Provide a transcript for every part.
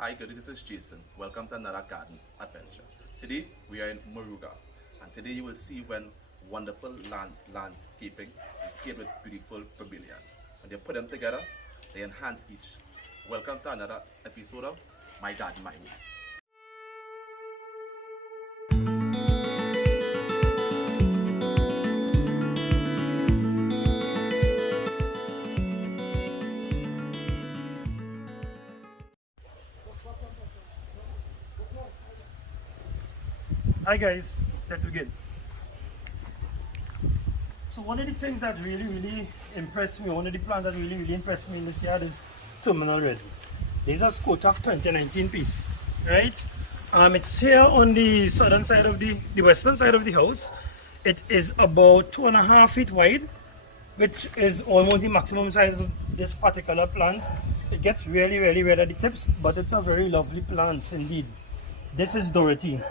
Hi, good. This is Jason. Welcome to another garden adventure. Today we are in Moruga, and today you will see when wonderful landscaping is paired with beautiful bromeliads. When you put them together, they enhance each. Welcome to another episode of My Garden, My Way. Hi guys, let's begin. So one of the things that really impressed me, one of the plants that really impressed me in this yard is terminal red. These are Scotak 2019 piece, right? It's here on the southern side of the western side of the house. It is about 2.5 feet wide, which is almost the maximum size of this particular plant. It gets really red at the tips, but it's a very lovely plant indeed. This is Dorothy.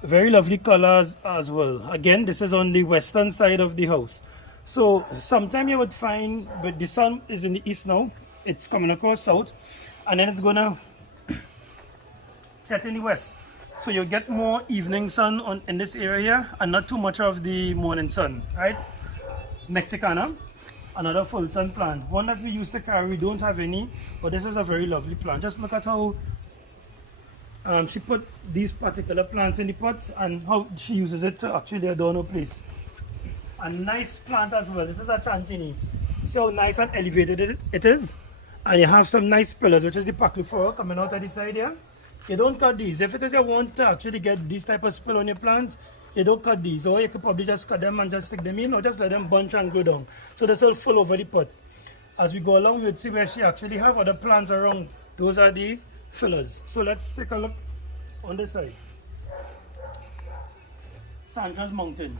Very lovely colors as well. Again, this is on the western side of the house. So sometime you would find, but the sun is in the east now, it's coming across south, and then it's gonna set in the west. So you'll get more evening sun in this area here, and not too much of the morning sun, right? Mexicana, another full sun plant. One that we used to carry, we don't have any, but this is a very lovely plant. Just look at how she put these particular plants in the pots and how she uses it to actually adorn her place. A nice plant as well. This is a Chantini. See how nice and elevated it is. And you have some nice pillars, which is the Pacliflora coming out of the side here. You don't cut these. If it is you want to actually get these type of spill on your plants, you don't cut these. Or you could probably just cut them and just stick them in, or just let them bunch and grow down. So this will full over the pot. As we go along, we'll see where she actually have other plants around. Those are the fillers. So let's take a look on this side. Sandra's Mountain.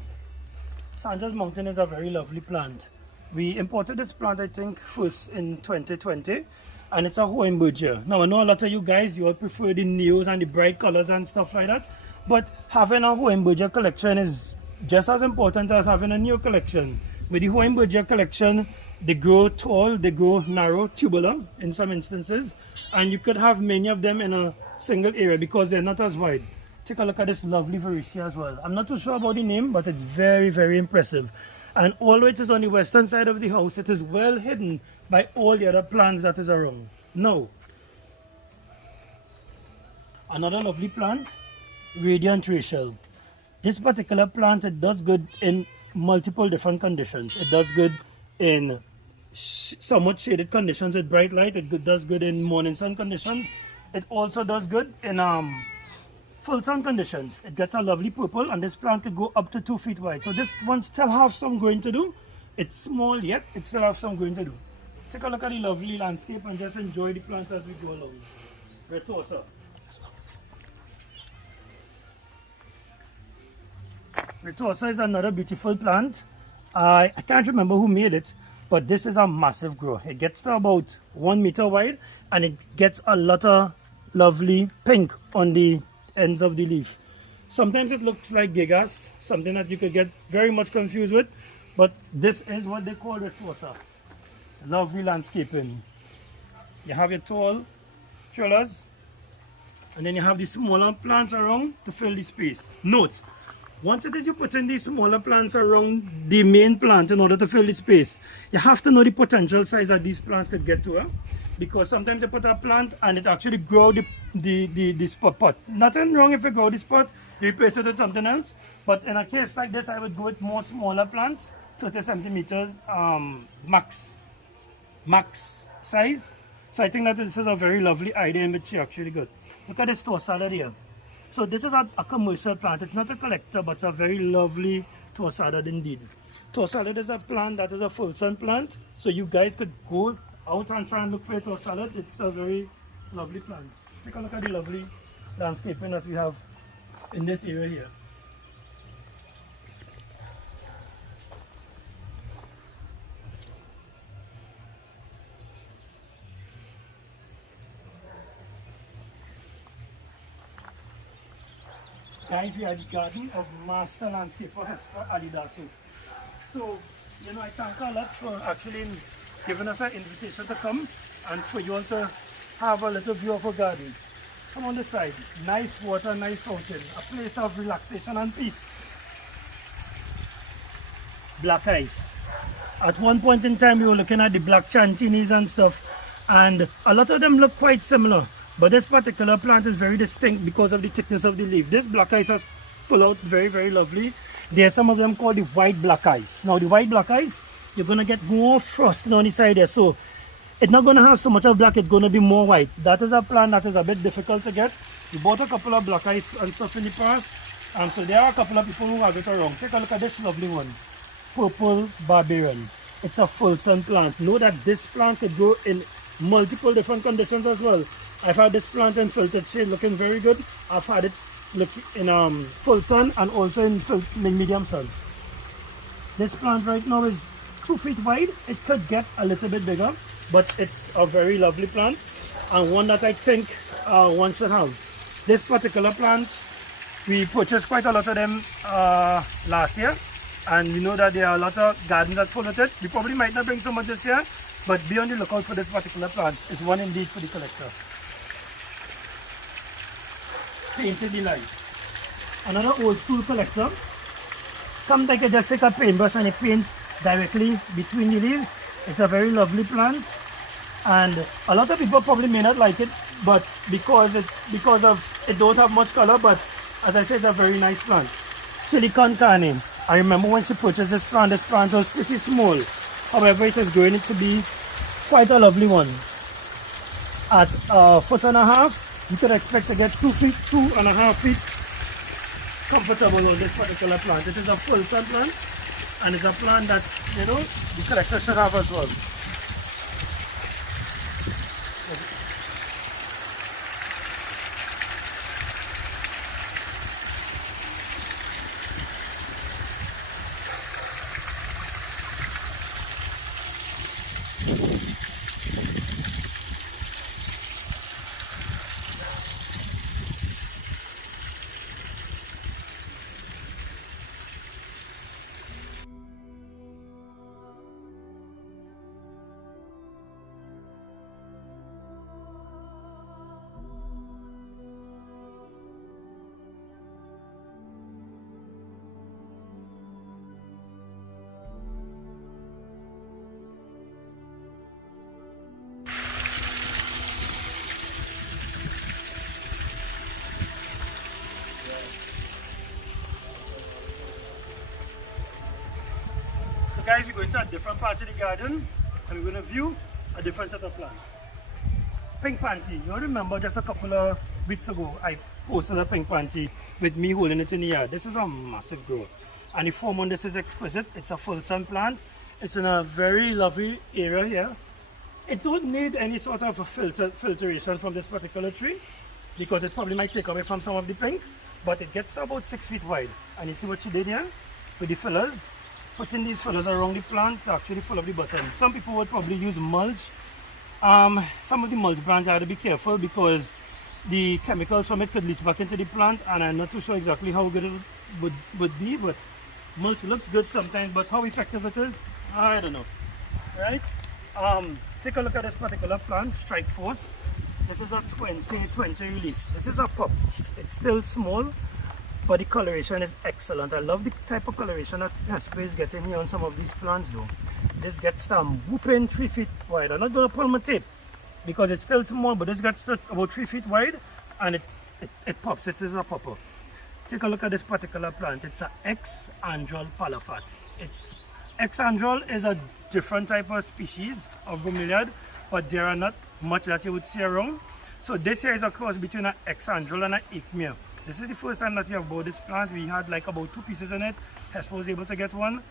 Sandra's Mountain is a very lovely plant. We imported this plant, I think, first in 2020, and it's a Hohenbergia. Now I know a lot of you guys, you all prefer the neos and the bright colors and stuff like that, but having a Hohenbergia collection is just as important as having a new collection. With the Hohenbergia collection, they grow tall, they grow narrow, tubular in some instances, and you could have many of them in a single area because they're not as wide. Take a look at this lovely Variesia as well. I'm not too sure about the name, but it's very impressive. And although it is on the western side of the house, it is well hidden by all the other plants that is around. Now, another lovely plant, Radiant Rachel. This particular plant, it does good in multiple different conditions. It does good in somewhat shaded conditions with bright light. It does good in morning sun conditions. It also does good in full sun conditions. It gets a lovely purple, and this plant could go up to 2 feet wide. So this one still has some growing to do. It's small, yet it still has some growing to do. Take a look at the lovely landscape and just enjoy the plants as we go along. Retorsa. Retorsa is another beautiful plant. I can't remember who made it, but this is a massive grow. It gets to about 1 meter wide, and it gets a lot of lovely pink on the ends of the leaf. Sometimes it looks like gigas, something that you could get very much confused with, but this is what they call Retorsa. Lovely landscaping. You have your tall trellis, and then you have the smaller plants around to fill the space. Note, once it is you put in these smaller plants around the main plant in order to fill the space, you have to know the potential size that these plants could get to. Because sometimes you put a plant and it actually grow the spot pot. Nothing wrong if you grow the spot, you replace it with something else. But in a case like this, I would go with more smaller plants, 30 centimeters max size. So I think that this is a very lovely idea in which you actually got. Look at this torsada here. So this is a commercial plant. It's not a collector, but it's a very lovely torsada indeed. Torsada is a plant that is a full sun plant. So you guys could go out and try and look for a torsada. It's a very lovely plant. Take a look at the lovely landscaping that we have in this area here. Guys, we are the Garden of Master Landscaper Hesper Ali-Darsoo. So, I thank a lot for actually giving us an invitation to come and for you all to have a little view of a garden. Come on this side. Nice water, nice fountain. A place of relaxation and peace. Black ice. At one point in time, we were looking at the black chantinis and stuff, and a lot of them look quite similar. But this particular plant is very distinct because of the thickness of the leaf. This black ice has full out very, very lovely. There are some of them called the white black ice. Now, the white black ice, you're going to get more frost on the side there. So, it's not going to have so much of black, it's going to be more white. That is a plant that is a bit difficult to get. We bought a couple of black ice and stuff in the past. So there are a couple of people who have it around. Take a look at this lovely one. Purple barbarian. It's a full sun plant. Know that this plant could grow in multiple different conditions as well. I've had this plant in filtered shade looking very good. I've had it look in full sun and also in medium sun. This plant right now is 2 feet wide. It could get a little bit bigger, but it's a very lovely plant and one that I think one should have. This particular plant, we purchased quite a lot of them last year, and we know that there are a lot of gardens that follow it. We probably might not bring so much this year, but be on the lookout for this particular plant. It's one indeed for the collector. Painted Delight. Another old school collector. Sometimes you just take a paintbrush and you paint directly between the leaves. It's a very lovely plant, and a lot of people probably may not like it, but because of it don't have much color. But as I said, it's a very nice plant. Silicon carne. I remember when she purchased this plant was pretty small. However, it is growing to be quite a lovely one. At 1.5 feet, you could expect to get 2 feet, 2.5 feet comfortable on this particular plant. It is a full sun plant, and it's a plant that, you know, the collector should have as well. Guys, we're going to a different part of the garden and we're going to view a different set of plants. Pink panty. You remember just a couple of weeks ago I posted a pink panty with me holding it in the yard. This is a massive growth, and the form on this is exquisite. It's a full sun plant. It's in a very lovely area here. It don't need any sort of a filtration from this particular tree because it probably might take away from some of the pink, but it gets to about 6 feet wide. And you see what she did here with the fillers? Putting these fillers around the plant to actually fill up the bottom. Some people would probably use mulch. Some of the mulch brands, I have to be careful because the chemicals from it could leach back into the plant, and I'm not too sure exactly how good it would be, but mulch looks good sometimes, but how effective it is, I don't know. Right? Take a look at this particular plant, Strike Force. This is a 2020 release. This is a pup. It's still small, but the coloration is excellent. I love the type of coloration that Hesper is getting here on some of these plants though. This gets whooping 3 feet wide. I'm not going to pull my tape because it's still small, but this gets to about 3 feet wide, and it pops. It is a popper. Take a look at this particular plant. It's an X-androl palafat. X-androl is a different type of species of bromeliad, but there are not much that you would see around. So this here is a cross between an X-androl and an Aikmia. This is the first time that we have bought this plant. We had like about 2 pieces in it. Hesper was able to get one.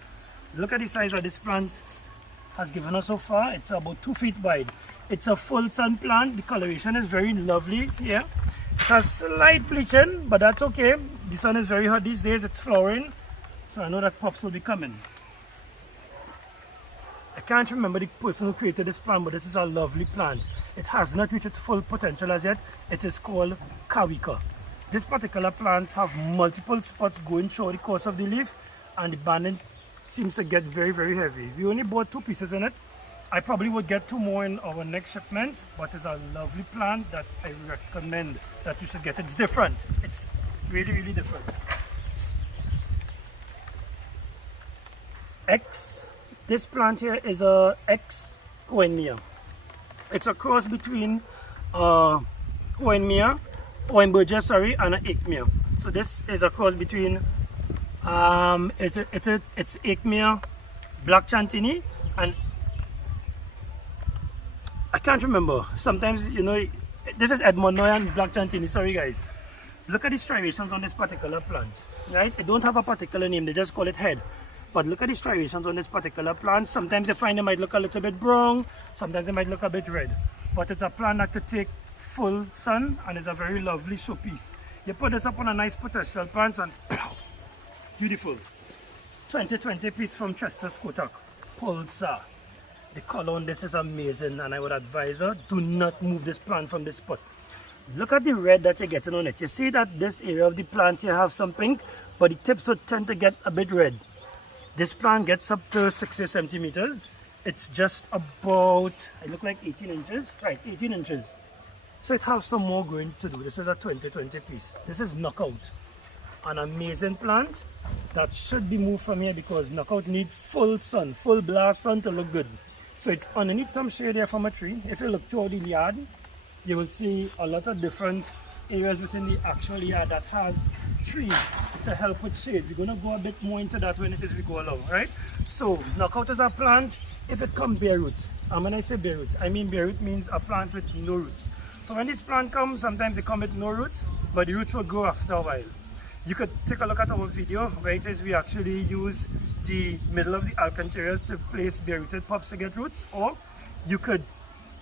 Look at the size that this plant has given us so far. It's about 2 feet wide. It's a full sun plant. The coloration is very lovely here. It has slight bleaching, but that's okay. The sun is very hot these days. It's flowering, so I know that pups will be coming. I can't remember the person who created this plant, but this is a lovely plant. It has not reached its full potential as yet. It is called Kawika. This particular plant have multiple spots going through the course of the leaf, and the banding seems to get very, very heavy. We only bought 2 pieces in it, I probably would get 2 more in our next shipment, but it's a lovely plant that I recommend that you should get. It's different. It's really, really different. This plant here is a X Hohenmia. It's a cross between Hohenberger, sorry, and an Aikmia. So this is a cross between it's Aikmia, Black Chantini, and I can't remember. Sometimes, you know, this is Edmondoy and Black Chantini. Sorry guys. Look at the striations on this particular plant, right? It don't have a particular name. They just call it head. But look at the striations on this particular plant. Sometimes you find they might look a little bit brown. Sometimes they might look a bit red. But it's a plant that could take full sun and it's a very lovely showpiece. You put this up on a nice pedestal plant and beautiful. 2020 piece from Chester Skotak. Pulsar. The color on this is amazing, and I would advise her, do not move this plant from this spot. Look at the red that you're getting on it. You see that this area of the plant you have some pink, but the tips would tend to get a bit red. This plant gets up to 60 centimeters. It's just about, it look like 18 inches, right, 18 inches. So it has some more growing to do. This is a 2020 piece. This is Knockout. An amazing plant that should be moved from here because Knockout needs full sun, full blast sun to look good. So it's underneath some shade here from a tree. If you look through the yard, you will see a lot of different areas within the actual yard that has trees to help with shade. We're going to go a bit more into that when we go along, right? So Knockout is a plant if it comes bare roots. And when I say bare roots, I mean bare root means a plant with no roots. So when this plant comes, sometimes they come with no roots, but the roots will grow after a while. You could take a look at our video where it is we actually use the middle of the alcantaras to place bare rooted pops to get roots, or you could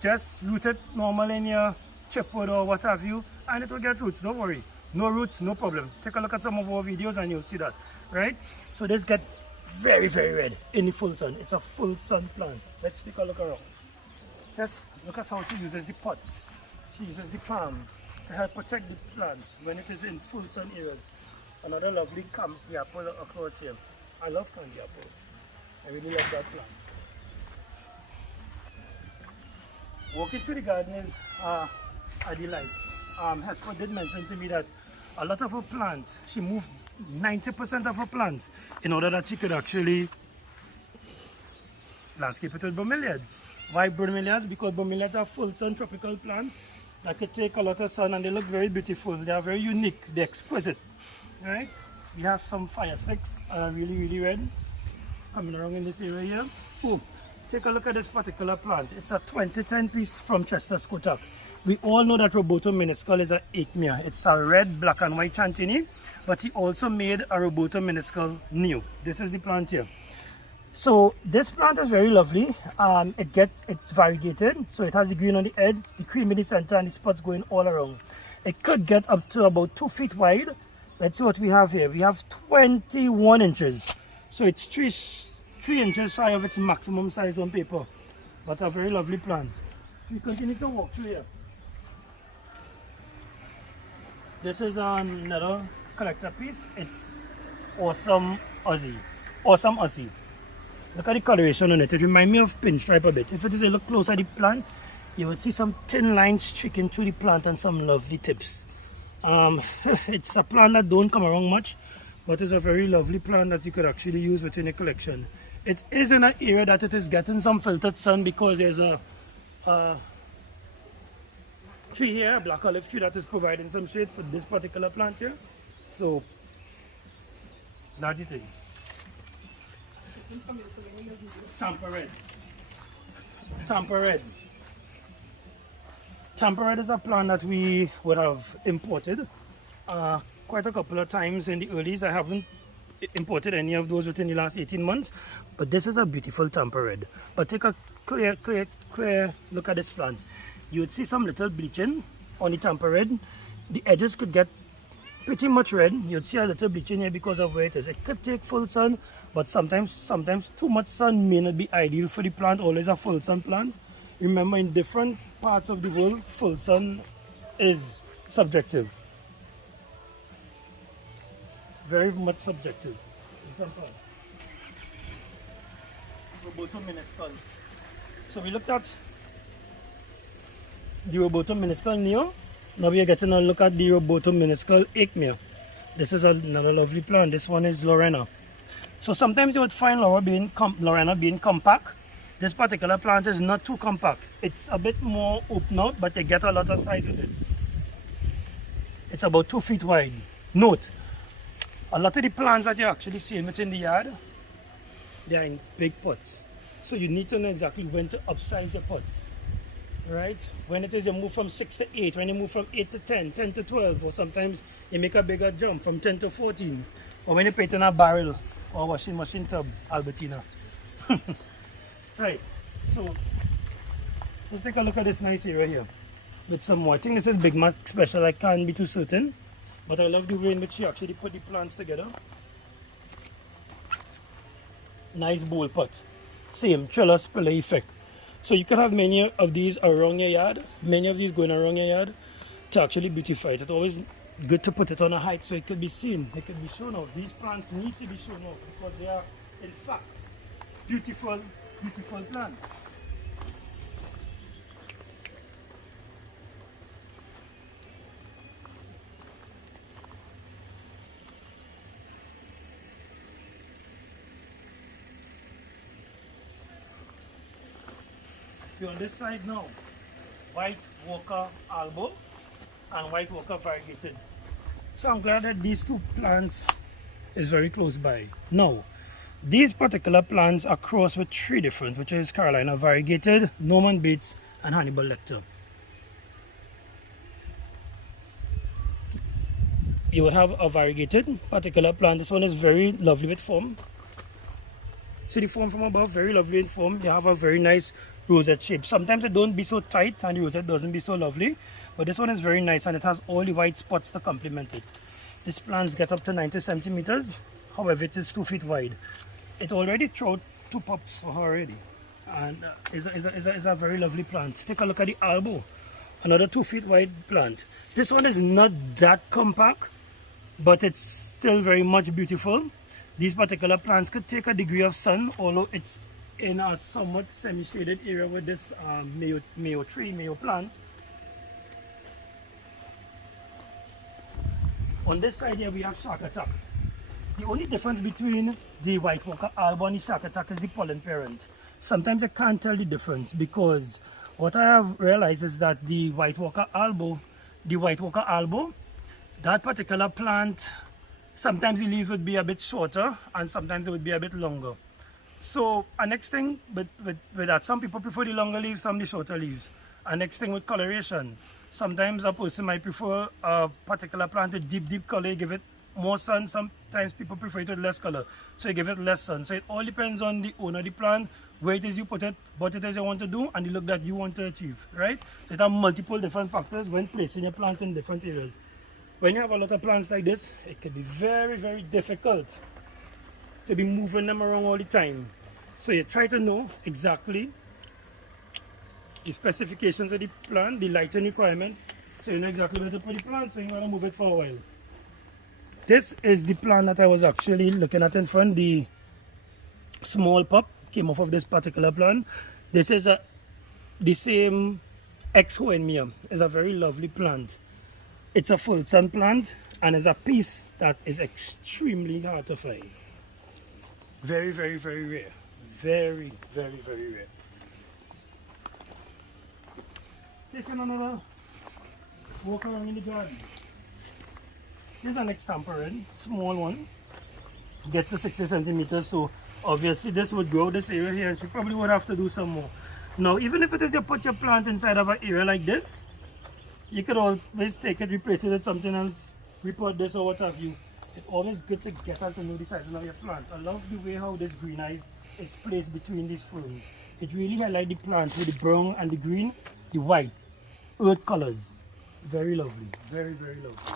just root it normal in your chipwood or what have you and it will get roots. Don't worry, no roots, no problem. Take a look at some of our videos and you'll see that, right? So this gets very, very red in the full sun. It's a full sun plant. Let's take a look around. Just look at how she uses the pots. She uses the palms to help protect the plants when it is in full sun areas. Another lovely candy apple across here. I love candy apple. I really love that plant. Walking through the garden is a delight. Hesper did mention to me that a lot of her plants, she moved 90% of her plants in order that she could actually landscape it with bromeliads. Why bromeliads? Because bromeliads are full sun tropical plants that could take a lot of sun and they look very beautiful. They are very unique. They're exquisite. Right? We have some fire sticks, really, really red, coming around in this area here. Oh, take a look at this particular plant. It's a 2010 piece from Chester Skotak. We all know that Roboto minuscule is an Aikmia. It's a red, black and white Chantini, but he also made a Roboto minuscule new. This is the plant here. So this plant is very lovely. It's variegated, so it has the green on the edge, the cream in the center, and the spots going all around. It could get up to about 2 feet wide. Let's see what we have here. We have 21 inches. So it's 3 inches shy of its maximum size on paper. But a very lovely plant. We continue to walk through here. This is another collector piece. It's Awesome Aussie. Awesome Aussie. Look at the coloration on it. It reminds me of pinstripe a bit. If it is a look closer at the plant, you will see some thin lines streaking through the plant and some lovely tips. It's a plant that don't come around much, but it's a very lovely plant that you could actually use within a collection. It is in an area that it is getting some filtered sun because there's a tree here, a black olive tree, that is providing some shade for this particular plant here. So that's the thing. Tampa red. Tampa red. Tampa red is a plant that we would have imported quite a couple of times in the earlies. I haven't imported any of those within the last 18 months, but this is a beautiful Tampa red. But take a clear look at this plant. You would see some little bleaching on the Tampa red. The edges could get pretty much red. You'd see a little bleaching here because of where it is. It could take full sun, but sometimes too much sun may not be ideal for the plant. Always a full sun plant. Remember, in different parts of the world, full sun is subjective. Very much subjective. Roboto minuscule. So we looked at the Robotum minuscule neo. Now we are getting a look at the Robotum minuscule acmea. This is another lovely plant. This one is Lorena. So sometimes you would find Lorena being compact. This particular plant is not too compact. It's a bit more open out, but you get a lot of size with it. It's about 2 feet wide. Note, a lot of the plants that you're actually seeing within the yard, they are in big pots. So you need to know exactly when to upsize your pots. Right? When it is you move from 6 to 8, when you move from 8 to 10, 10 to 12, or sometimes you make a bigger jump from 10 to 14, or when you put it in a barrel or washing machine tub, Albertina. Right, so let's take a look at this nice area here with some more. I think this is Big Mac special, I can't be too certain, but I love the way in which you actually put the plants together. Nice bowl pot, same trellis spiller effect. So you could have many of these around your yard, many of these going around your yard to actually beautify it. It's always good to put it on a height so it could be seen, it could be shown off. These plants need to be shown off because they are in fact beautiful plants. We're on this side now, White Walker Albo and White Walker Variegated. So I'm glad that these two plants is very close by. Now, these particular plants are crossed with 3 different, which is Carolina Variegated, Norman Bates, and Hannibal Lecter. You would have a variegated particular plant. This one is very lovely with form. See the form from above, very lovely in form. You have a very nice rosette shape. Sometimes it don't be so tight and the rosette doesn't be so lovely, but this one is very nice and it has all the white spots to complement it. This plant gets up to 90 centimeters, however it is 2 feet wide. It already threw 2 pups for her already, and is a very lovely plant. Take a look at the Albo, another 2 feet wide plant. This one is not that compact, but it's still very much beautiful. These particular plants could take a degree of sun, although it's in a somewhat semi-shaded area with this Mayo plant. On this side here we have Shakatak. The only difference between the White Walker Albo and the Shakatak is the pollen parent. Sometimes I can't tell the difference because what I have realized is that the White Walker Albo, that particular plant, sometimes the leaves would be a bit shorter and sometimes they would be a bit longer. So, next thing with that, some people prefer the longer leaves, some the shorter leaves. And next thing with coloration, sometimes a person might prefer a particular plant with deep color, you give it more sun. Sometimes people prefer it with less color, so you give it less sun. So it all depends on the owner of the plant, where it is you put it, what it is you want to do, and the look that you want to achieve, right? So there are multiple different factors when placing your plants in different areas. When you have a lot of plants like this, it can be very, very difficult to be moving them around all the time. So you try to know exactly the specifications of the plant, the lighting requirement, so you know exactly where to put the plant, so you want to move it for a while. This is the plant that I was actually looking at in front. The small pup came off of this particular plant. This is the same Exhoenmia. It's a very lovely plant. It's a full sun plant and it's a piece that is extremely hard to find. Very, very, very rare. Very, very, very rare. Taking another walk around in the garden. Here's an extampered, small one. Gets to 60 centimeters, so obviously this would grow this area here and she probably would have to do some more. Now, even if it is you put your plant inside of an area like this, you could always take it, replace it with something else, repot this or what have you. It's always good to get out to know the size of your plant. I love the way how this green eyes is placed between these ferns. It really highlights the plant with the brown and the green, the white, earth colors. Very lovely, very, very lovely.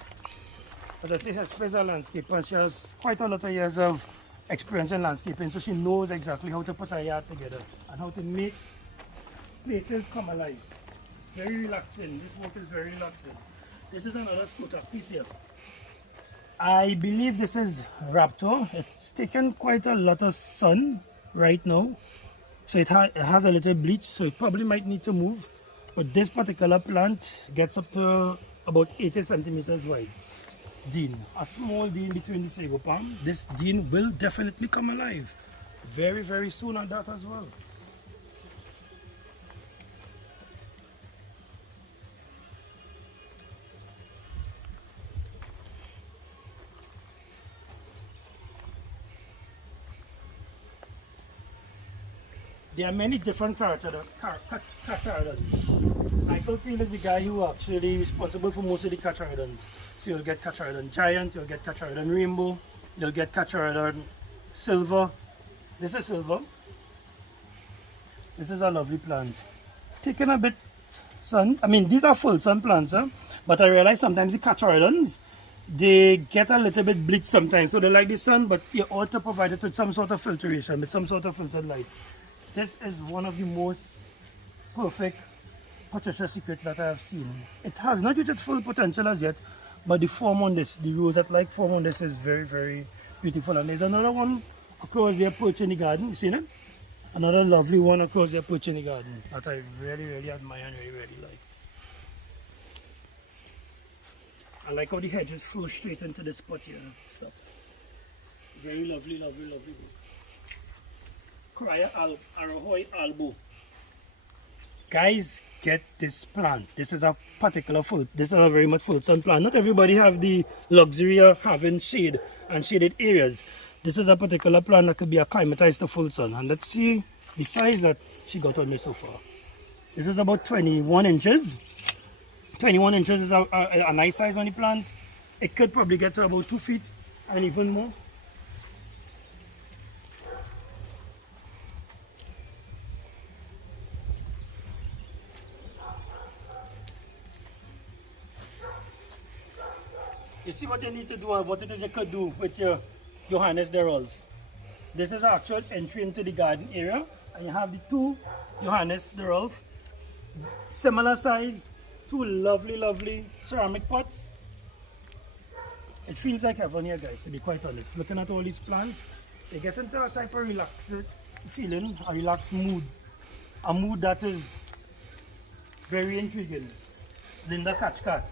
As I say, Hesper is a landscaper and she has quite a lot of years of experience in landscaping, so she knows exactly how to put her yard together and how to make places come alive. Very relaxing. This work is very relaxing. This is another scooter piece here. I believe this is Raptor. It's taken quite a lot of sun right now. So it has a little bleach, so it probably might need to move. But this particular plant gets up to about 80 centimeters wide. Dean, a small dean between the sago palm. This dean will definitely come alive very, very soon on that as well. There are many different characters. Michael Peel is the guy who actually responsible for most of the Catcharidons. So you'll get Catcharidon Giant, you'll get Catcharidon Rainbow, you'll get Catcharidon Silver. This is Silver. This is a lovely plant. Taking a bit sun. I mean, these are full sun plants, but I realize sometimes the Catcharidons, they get a little bit bleached sometimes. So they like the sun, but you ought to provide it with some sort of filtration, with some sort of filtered light. This is one of the most perfect Patricia secrets that I have seen. It has not reached its full potential as yet, but the form on this, the rosette-like form on this is very, very beautiful. And there's another one across there perched in the garden. You seen it? Another lovely one across there perched in the garden that I really, really admire and really, really like. I like how the hedges flow straight into this spot here. Stuff. Very lovely, lovely, lovely. Cryer Arahoy Albo. Guys, get this plant. This is a particular this is a very much full sun plant. Not everybody have the luxury of having shade and shaded areas. This is a particular plant that could be acclimatized to full sun. And let's see the size that she got on me so far. This is about 21 inches. 21 inches is a nice size on the plant. It could probably get to about 2 feet and even more. You see what you need to do and what it is you could do with your Johannes Derolls. This is the actual entry into the garden area, and you have the two Johannes Derolls, similar size, two lovely, lovely ceramic pots. It feels like heaven here, guys, to be quite honest. Looking at all these plants, they get into a type of relaxed feeling, a relaxed mood. A mood that is very intriguing. Linda Cathcart.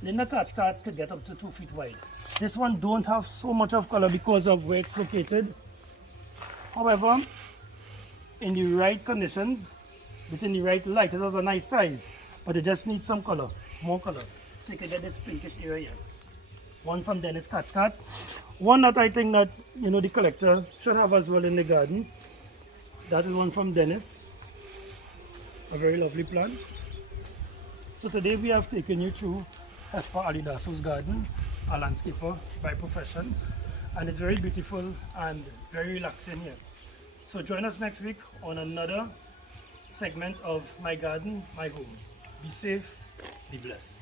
Linda Cathcart could get up to 2 feet wide. This one don't have so much of color because of where it's located. However, in the right conditions, within the right light, it has a nice size, but it just needs some color, more color. So you can get this pinkish area. One from Dennis Cathcart. One that I think that, you know, the collector should have as well in the garden. That is one from Dennis. A very lovely plant. So today we have taken you through Hesper Ali-Darsoo's garden, a landscaper by profession, and it's very beautiful and very relaxing here. So join us next week on another segment of My Garden, My Home. Be safe, be blessed.